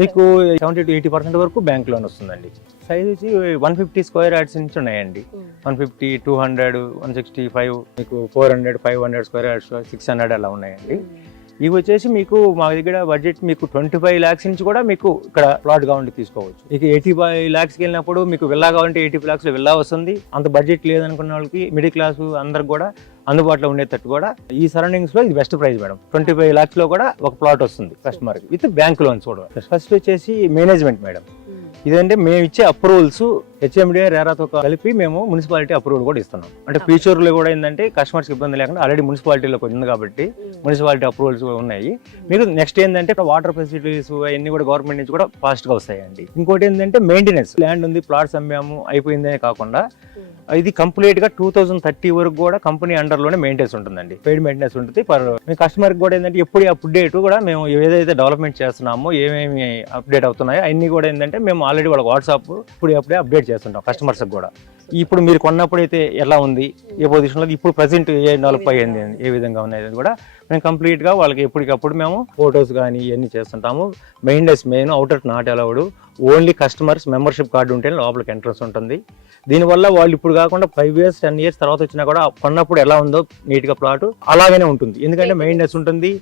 మీకు 70 to 80% వరకు bank loan వస్తుందండి. సైజ్ వచ్చి 150 స్క్వేర్ యార్డ్స్ నుంచి ఉన్నాయండి. 150, 200, 165, మీకు 400, 500 స్క్వేర్ యార్డ్స్, 600 అలా ఉన్నాయండి. ఇవి వచ్చేసి మీకు మా దగ్గర బడ్జెట్ మీకు 25 lakhs నుంచి కూడా మీకు ఇక్కడ ప్లాట్ కావాలంటే తీసుకోవచ్చు. ఇక 85 lakhs వెళ్ళినప్పుడు మీకు విల్లా కావాలంటే 80 lakhs లో విల్లా వస్తుంది. అంత బడ్జెట్ లేదనుకున్న వాళ్ళకి మిడిల్ క్లాస్ అందరికి కూడా అందుబాటులో ఉండేటట్టు కూడా ఈ సరౌండింగ్స్ లో ఇది బెస్ట్ ప్రైస్ మేడం. 25 lakhs లో కూడా ఒక ప్లాట్ వస్తుంది కస్టమర్ కి విత్ బ్యాంక్ లోన్స్ కూడా. ఫస్ట్ వచ్చేసి మేనేజ్మెంట్ మేడం. ఇదంటే మేము ఇచ్చే అప్రూవల్స్ హెచ్ఎండిఏ రేరాతో కలిపి మేము మున్సిపాలిటీ అప్రూవల్ కూడా ఇస్తున్నాం. అంటే ఫ్యూచర్ లో కూడా ఏంటంటే కస్టమర్స్ ఇబ్బంది లేకుండా ఆల్రెడీ మున్సిపాలిటీలో ఉంది కాబట్టి మున్సిపాలిటీ అప్రూవల్స్ ఉన్నాయి. మీకు నెక్స్ట్ ఏంటంటే వాటర్ ఫెసిలిటీస్ అవన్నీ కూడా గవర్నమెంట్ నుంచి కూడా ఫాస్ట్ గా వస్తాయండి. ఇంకోటి ఏంటంటే మెయింటెనెన్స్, ల్యాండ్ ఉంది, ప్లాట్స్ అమ్మాము అయిపోయిందనే కాకుండా ఇది కంప్లీట్ గా 2030 వరకు కూడా కంపెనీ అండర్ లోనే మెయింటెనెన్స్ ఉంటుందండి. పెయిడ్ మెయింటెనెన్స్ ఉంటుంది. మీ కస్టమర్ కూడా ఏంటంటే ఎప్పుడు అప్డేట్ కూడా మేము ఏదైతే డెవలప్మెంట్ చేస్తున్నామో ఏమేమి అప్డేట్ అవుతున్నాయో అన్ని కూడా ఏంటంటే మేము ఆల్రెడీ వాళ్ళకి వాట్సాప్ అప్పుడే అప్డేట్ చేస్తుంటాం కస్టమర్స్ కూడా. ఇప్పుడు మీరు కొన్నప్పుడు అయితే ఎలా ఉంది, ఏ పొజిషన్లో ఇప్పుడు ప్రజెంట్ ఏ డెవలప్ అయ్యింది, ఏ విధంగా ఉన్నాయి కూడా మేము కంప్లీట్ గా వాళ్ళకి ఎప్పటికప్పుడు మేము ఫొటోస్ కానీ ఇవన్నీ చేస్తుంటాము. Main outer not allowed, only customers membership card ఉంటే లోపలికి ఎంట్రన్స్ ఉంటుంది. దీనివల్ల వాళ్ళు ఇప్పుడు కాకుండా 5 years 10 years తర్వాత వచ్చినా కూడా కొన్నప్పుడు ఎలా ఉందో నీట్ గా ప్లాట్ అలాగనే ఉంటుంది. ఎందుకంటే మెయింటెనెన్స్ ఉంటుంది.